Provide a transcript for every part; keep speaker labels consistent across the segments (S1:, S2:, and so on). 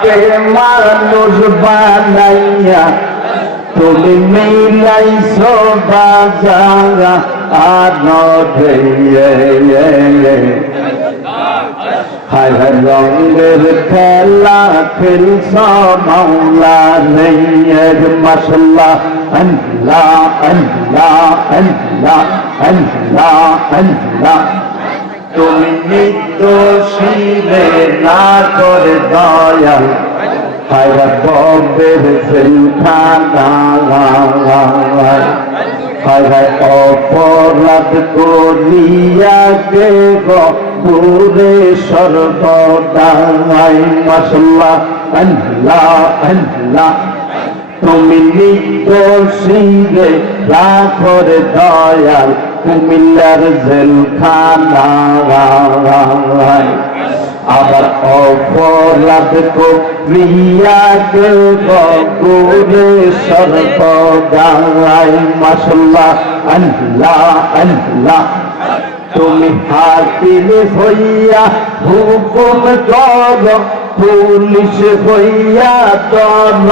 S1: কে মানুষ বানাইয়া তুমি মিলাইছ বাজারা আর নয় হায় রঙের খেলা খেলছ মাওলা নেয়ের মশলা আল্লাহ আল্লাহ আল্লাহ আল্লাহ আল্লাহ। তুমি নির্দোষীরে না করে দয়াল, হায় ববের হায় অপরাধ করিয়া কে দূরে সর্বদাই মশলা আল্লাহ আল্লাহ। তুমি নির্দোষীরে রাখর দয়াল কুমিল্লার জেলখানায় আবার অপরাধ করিয়াকে গরে সর্বদাই মশলা আল্লাহ আল্লাহ। তুমি হাকিম হইয়া হুকুম কর পুলিশ হইয়া তন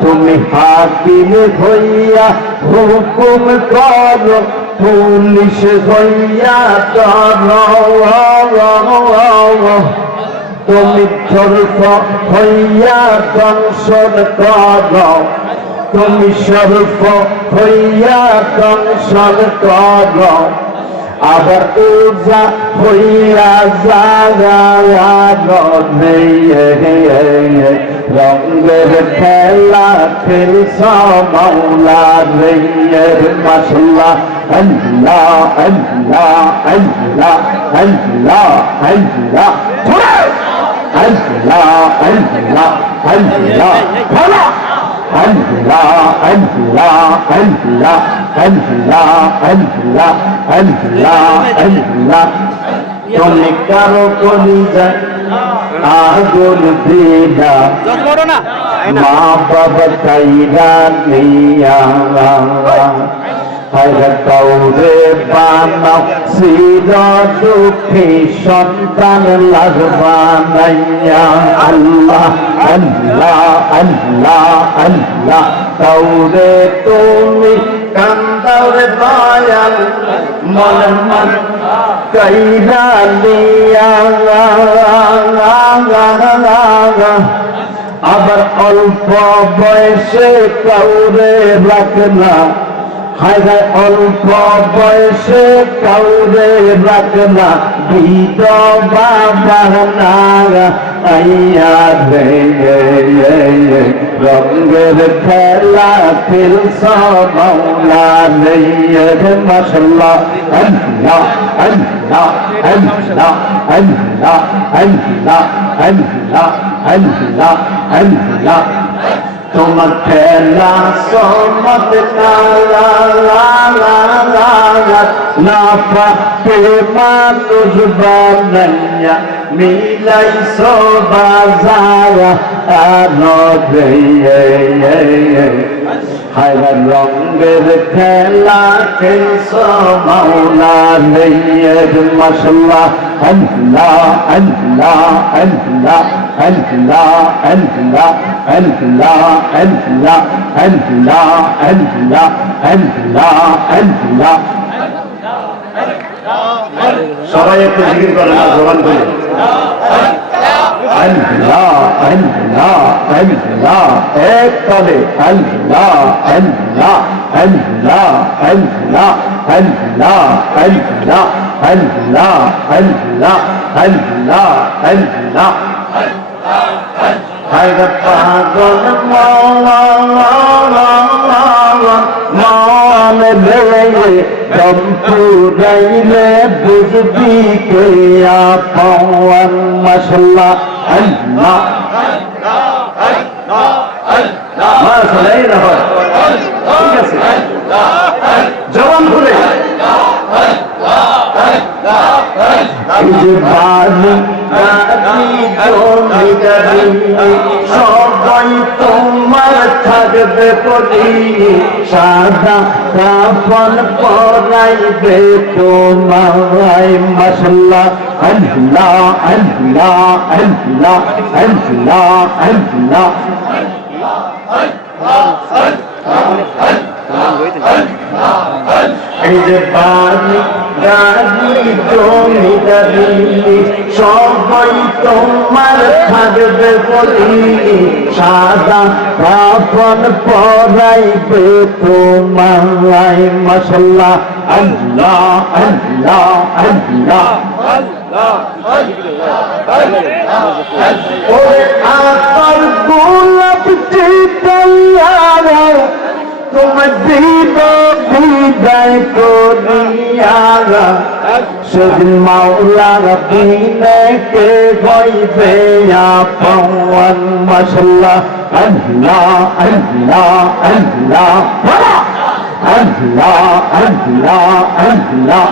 S1: তুমি হাকিম হইয়া হুকুম কর পুলিশ হইয়া তুমি সর্ব হইয়া দংশন কর। তুমি সর্ব হইয়া দংশন কর। আবার উজা হইয়া রঙের খেলা খেলছ মাওলা রইয়ের মশলা আল্লাহ আল্লাহ আল্লাহ আল্লাহ আল্লাহ আল্লাহ আল্লাহ আল্লাহ আল্লাহ ألف لا ألف لا ألف لا ألف لا ألف لا ألف لا ألف لا তুমি কারও কলিজায় আগুন দিলা মা বাবা চাইরা নিয়া কৌরে বানাও চির দুঃখী সন্তান লাগবানাইয়া আল্লাহ আল্লাহ আল্লাহ আল্লাহ। কৌরে তুমি কান্দারে দয়াল মন মন কইরা নিয়া, আবার অল্প বয়সে কৌরে রাখনা হায় অল্প বয়সে কাউরে রাখনা বিধবা বাহনা আইয়া রে রঙের খেলা খেলছ মাওলা নেয়ের মশলা আল্লাহ আল্লাহ আল্লাহ আল্লাহ আল্লাহ আল্লাহ আল্লাহ আল্লাহ। তোমার খেলা সমত নাফা প্রেমা তুজবানয়া মিলাই সবাজারা। আনো রে হায় রঙের খেলা খেলছ মাওলা নেয়ের মশলা আল্লাহ আল্লাহ আল্লাহ আল্লাহ আল্লাহ আল্লাহ আল্লাহ আল্লাহ আল্লাহ আল্লাহ আল্লাহ সবাই একটু জিকির করেন জবান করে আল্লাহ আল্লাহ আল্লাহ এক তলে আল্লাহ আল্লাহ আল্লাহ আল্লাহ আল্লাহ আল্লাহ আল্লাহ আল্লাহ আল্লাহ আল্লাহ পাগল মান রে দম্পুরাইলে বুঝবি কে আপন মশলা আল্লাহ ঠিক আছে জবান খুলে সবাই তো তোমার থাকবে পরি, সাদা কাফন পরাইবে তোমায় মশলা আল্লাহ আল্লাহ আল্লাহ আল্লাহ আল্লাহ। এই যে সবাই তোমার থাকবে বলি সাদা কাপন পরাইবে তোমায়। মশলা আল্লাহ আল্লাহ আল্লাহ। ওরে আতর গোলাপ তোমার বিদায় করিয়ারা সেদিন মাওলার দিনে কে হইবে আপন মশলা আল্লাহ আল্লাহ আল্লাহ আল্লাহ আল্লাহ আল্লাহ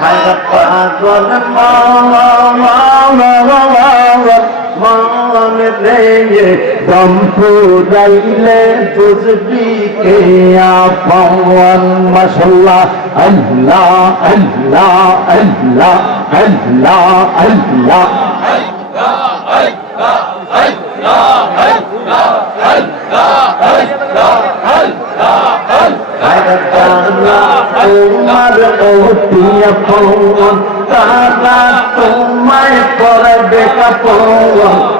S1: হায় পাগল মান রে দম ফুরাইলে বুঝবি কে আপন মশলা আল্লাহ আল্লাহ আল্লাহ আল্লাহ আল্লাহ তোমার অতিয়া পৌন তারা তোমায় করবে কাপন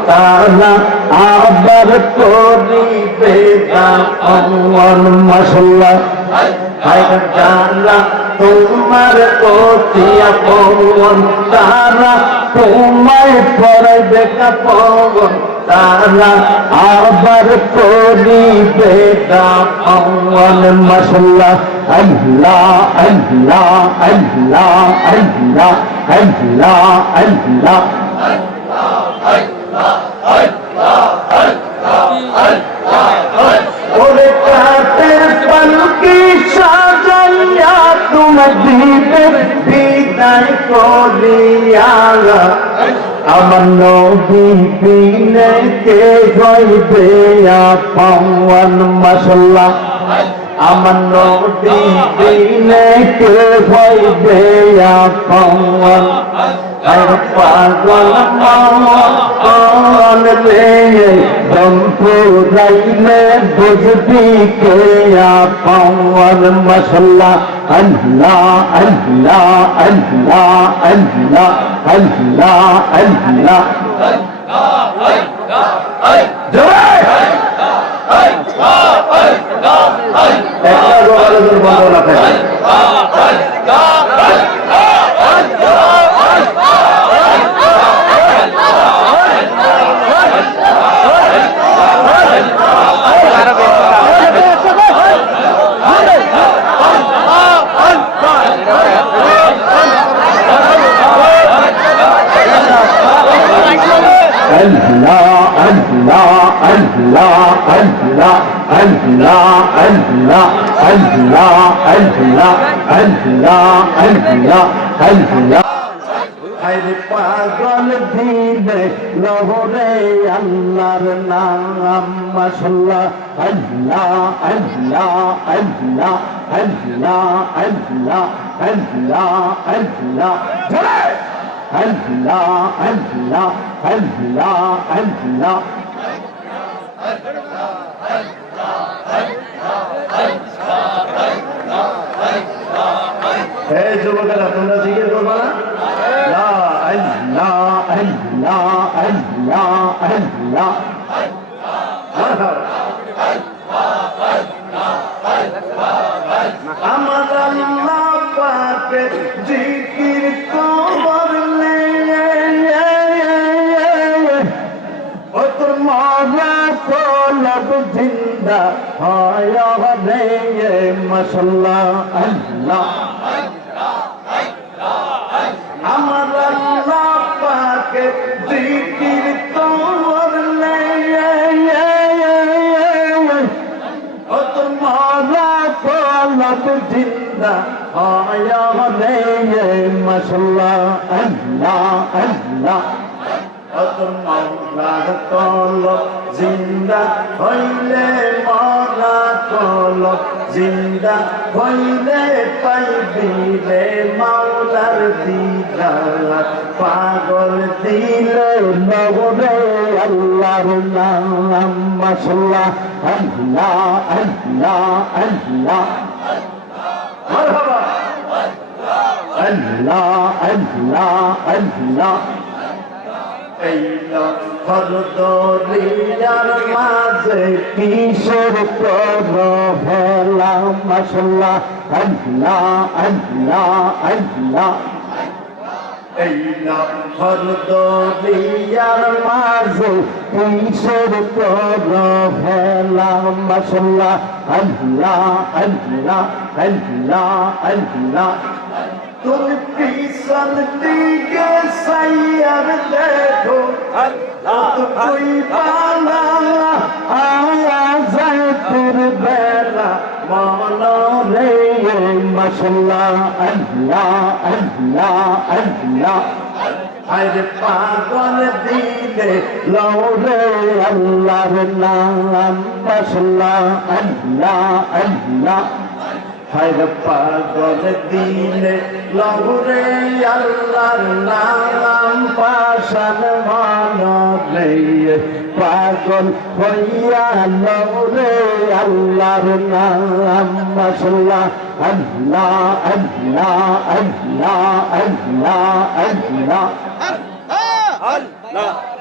S1: তারা আবার করিবে অমন মশলা। জানা তোমার অতিয়া পৌন তারা তোমায় করবে কাপন তারা আবার করিবে অমন মশলা। আল্লাহ আল্লাহ আল্লাহ আল্লাহ আল্লাহ আল্লাহ। আমার নবী পিনে কে হইবে পাওয়ান মশলা আমার নবী পিনে কে হইবে পাওয়ান পাগল মন রে দম পুরাইলে বুঝবি কে আপন মশলা আল্লাহ আল্লাহ আল্লাহ আল্লাহ আল্লাহ আল্লাহ একটা বন্ধ না Allah, Allah, Allah, Allah, Allah, Allah, Allah. আরে পাগল দিলে লহরে আল্লাহর নাম মশলা আল্লাহ আল্লাহ আল্লাহ আল্লাহ আল্লাহ আল্লাহ আল্লাহ জয় আল্লাহ আল্লাহ আল্লাহ আল্লাহ এই যুবকেরা তোমরা জিজ্ঞেস করবা না? আমার আল্লাহ পাকে জিকির করলে ও তোর মারা কোলব জিন্দা হয় রে মশলা আল্লাহ। রে মশলা আল্লাহ আল্লাহ। জিন্দা হইলে মরা তলব, জিন্দা হইলে পাইবি রে মাওলার দিদার। পাগল দিলে নগরে আল্লাহর নাম, মাশাল্লাহ, আল্লাহ আল্লাহ আল্লাহ। আল্লাহ আল্লাহ আল্লাহ। হরদরিয়ার মাঝে কিশোর কর ভেলা মাশাল্লাহ আল্লাহ আল্লাহ। আল্লাহ হরদরিয়ার মাঝে কিশোর কর ভেলা মাশাল্লাহ আল্লাহ আল্লাহ আল্লাহ। আল্লাহ তুমি পিছন দিকে সাইয়ার দেখো তুই পালা আয়া যায় তোর বেলা মনে রে মশলা আল্লাহ আল্লাহ আল্লাহ আরে পাগল দিলে লৌরে আল্লাহর নাম মশলা আল্লাহ আল্লাহ হায় পাগল দিলে লহুরে আল্লাহর নাম পাশান মানলে পাগল হইয়া লহুরে আল্লাহর নাম মশলা আল্লাহ আল্লাহ আল্লাহ আল্লাহ। আল্লাহ।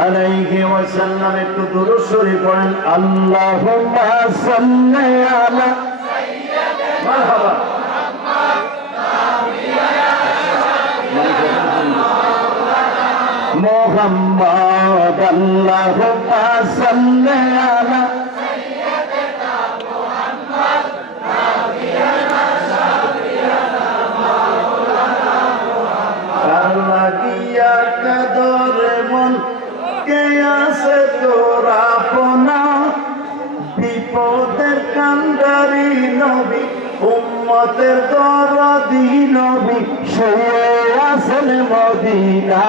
S1: আলাইহি ওয়াসাল্লাম একটু দুরূদ শরীফ পড়েন, আল্লাহুম্মা সাল্লি আলা সাইয়্যিদিনা মারহাবা। মোহাম্মদ, আল্লাহুম্মা সাল্লি আলা কে আছে তোর আপনা? বিপদের কান্ডারি নবী, উম্মতের দরদি নবী, শুয়ে আছেন মদিনা।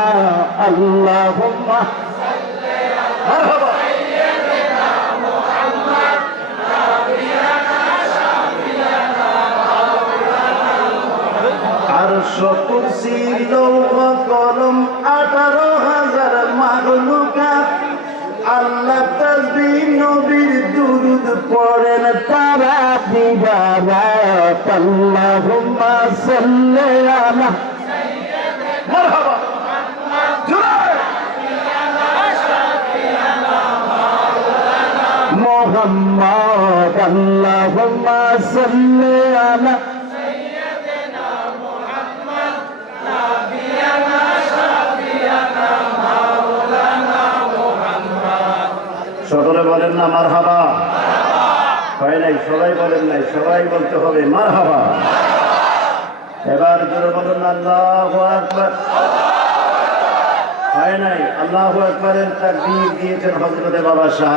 S1: আল্লাহুম্মা আর লৌহ কলম আঠারো তার মাগলুকা আল্লাহ তসবি নবীর দুরুদ পড়েন তারা দিবারা আল্লাহুম্মা সাল্লি আলা মারহাবা মোহাম্মদ, আল্লাহুম্মা সাল্লি আলা বলেন না মার হাবা হয় নাই, সবাই বলেন নাই, সবাই বলতে হবে মার হাবা এবার জোরে বলেন, আল্লাহ আকবর। হয় নাই, আল্লাহ আকবরের তাকবীর দিয়েছেন হজরতে বাবা শাহ